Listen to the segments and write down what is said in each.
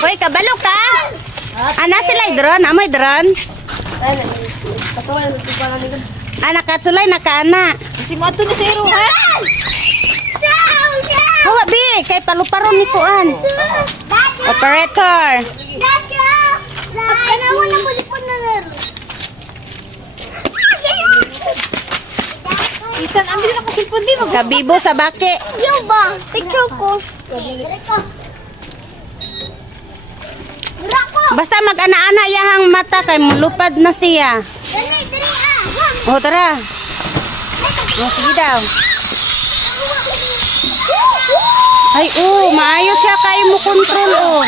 Hoy, kabalo ka? Ana sila drone, amoy drone. Ay, pasaway, nagtupa nga nila. Anak katsulay nakaana. Kasi mo ato ni Zero, ha? Hawa bi, kay paluparon ni kuan. Operator. Ng kulipon na ambil ako cellphone di, mag Kabibo sa baki. Yung ba? Picture ko. Basta mag-ana-ana yahang mata kay mulupad na siya. O tara. O sige daw. Ay oh, maayos siya kay mo control oh.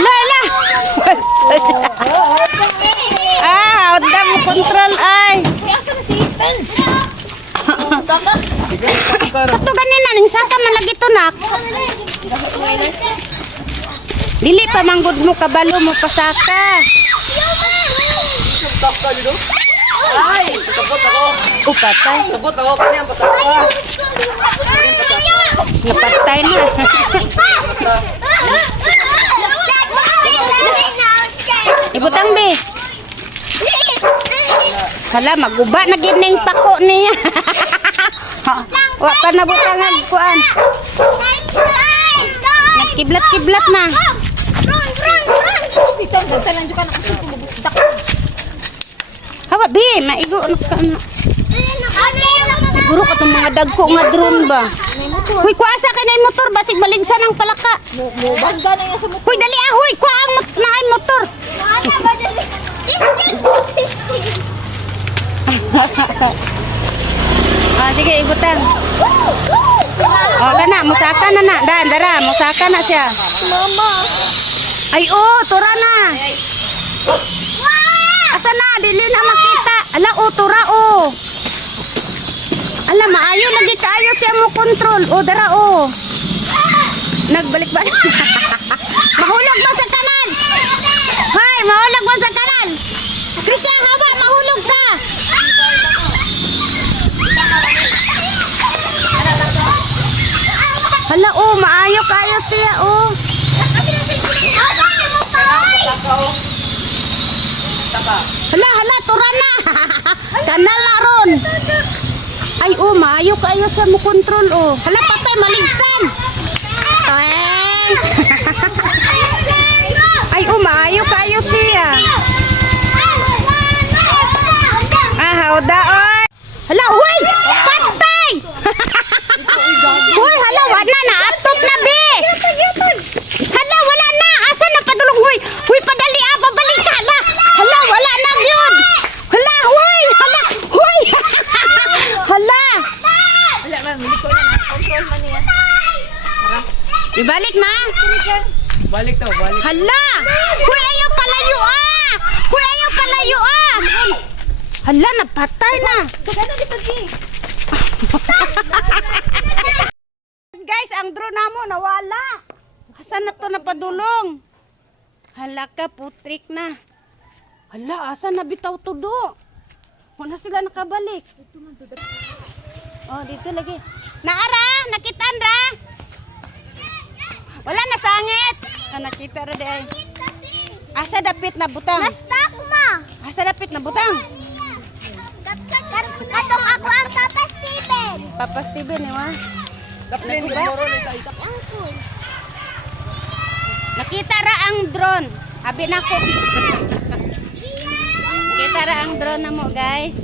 Lala. ah, onda mo control ay. Saka? Kato ganina ning saka man lagi to Dili pa manggod mo kabalo mo pasaka. Ay, sabot ako. Oh, patay. Sabot ako. Kanya ang pasaka. Napatay na. Ibutang be. Hala, maguba na gining pako niya. Wa pa na butangan kuan. Nagkiblat-kiblat na. Gusto Itan, dagtalan dyan ka na kasi kumabustak. Hawa be, maigo na ka na. Siguro ka tong mga dagko nga drone ba? Huy, kuasa ka na yung motor, basig baligsa ng palaka. Bangga na yan sa motor. Huy, dali ah, huy, kuha ang mot na ang motor. Ah, sige, ibutan. Oh, gana, musaka na na. Dan, dara, musaka na siya. Mama! Ay, oh, tura na. Asa na, dili na makita. Ala, oh, tura, oh. Ala, maayo lagi kaayo siya mo control. Oh, dara, oh. Nagbalik ba? mahulog ba sa kanal? Hoy, mahulog ba sa kanal? Krisya, haba, mahulog ka. Hala, oh, maayo kaayo siya, oh. Hala, hala, tura na. Kanal na ron. Ay, oh, maayo kayo sa mo control, oh. Hala, patay, maligsan. Toeng. Ay, oh, maayo kayo siya. Ah, hawda, oy. Hala, huy! Patay! Huy, hala, wala na. Atop na, be. Hala, wala na. Asa na padulong, huy? Huy, padali, ah, babalik ka. Hala, hala, wala na yun. Hala, huy, hala, huy. hala. Wala, ma'am, hindi ko na na-control man niya. Ibalik na. Balik to, balik. Hala! Huy, ayaw palayo ah! Huy, ayaw palayo ah! Hala, napatay na. Gano'n dito, G? Guys, ang drone namo nawala. Asan na to napadulong? Hala ka, putrik na. Hala, asan na bitaw to do? Wala sila nakabalik. Oh, dito lagi. Naara, nakitaan ra. Wala na sangit. Ah, nakita ra day. Asa dapit na butang? Stuck ma! Asa dapit na butang? Katong ako ang Papa Steven! Papa Steven, wa? Daplin, gumoro na sa itak. Uncle! Nakita ra ang drone. Abi na ko. Nakita ra ang drone na mo, guys.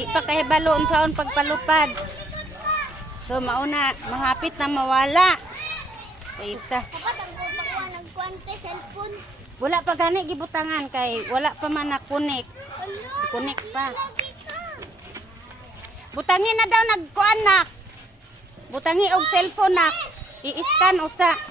Di pa kahibalo unsaon pagpalupad. So mauna, mahapit na mawala. Kita. Wala pa gani gibutangan kay wala pa man. Ala! Connect pa. Butangin na daw nagkuan nak. Butangi og cellphone nak. I-scan usa.